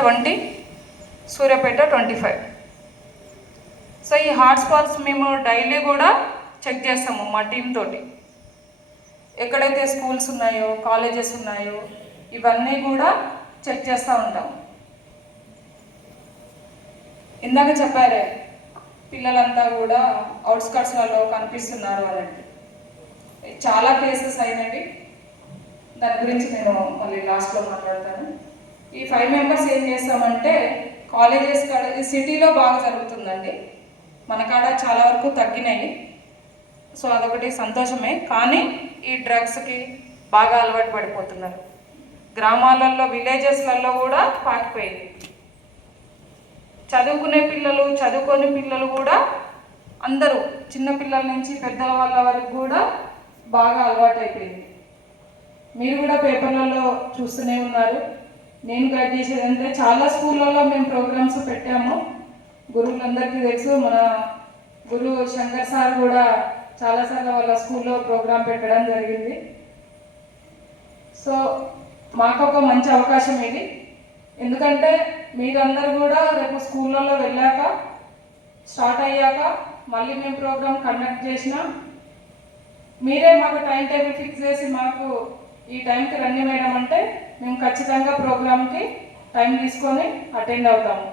20, Suryapet 25. So ఈ hotspots మేము daily కూడా చెక్ చేస్తాము మా టీం తోటి. ఎక్కడైతే స్కూల్స్ ఉన్నాయో, కాలేజెస్ ఉన్నాయో ఇవన్నీ కూడా చెక్ చేస్తూ ఉంటాము. ఇందాక చెప్పారే పిల్లలంతా కూడా అవుట్స్కట్స్లలో కనిపిస్తున్నారు అనేది. చాలా కేసెస్ అయినవి, దాని గురించి నేను మళ్ళీ లాస్ట్లో మాట్లాడతాను. ఈ 5 మెంబర్స్ ఏం చేస్తామంటే కాలేజెస్ కాడ సిటీలో బాగా జరుగుతుందండి, మన కాడ చాలా వరకు తగ్గినాయి. సో అదొకటి సంతోషమే. కానీ ఈ డ్రగ్స్కి బాగా అలవాటు పడిపోతున్నారు. గ్రామాలలో, విలేజెస్లలో కూడా పాకిపోయింది. చదువుకునే పిల్లలు, చదువుకోని పిల్లలు కూడా అందరూ, చిన్న పిల్లల నుంచి పెద్దల వాళ్ళ వరకు కూడా బాగా అలవాటు అయిపోయింది. మీరు కూడా పేపర్లలో చూస్తూనే ఉన్నారు. నేను గైడ్ చేసేది అంటే చాలా స్కూళ్ళల్లో మేము ప్రోగ్రామ్స్ పెట్టాము. గురువులందరికీ తెలుసు, మన గురువు శంకర్ సార్ కూడా చాలాసార్లు వాళ్ళ స్కూల్లో ప్రోగ్రాం పెట్టడం జరిగింది. సో మాకు ఒక మంచి అవకాశం ఇది. ఎందుకంటే మీరందరూ కూడా రేపు స్కూళ్ళల్లో వెళ్ళాక, స్టార్ట్ అయ్యాక మళ్ళీ మేము ప్రోగ్రామ్ కండక్ట్ చేసినా మీరే మాకు టైం టేబుల్ ఫిక్స్ చేసి మాకు ఈ టైంకి రండి మేడం అంటే మేము ఖచ్చితంగా ప్రోగ్రామ్కి టైం తీసుకొని అటెండ్ అవుతాము.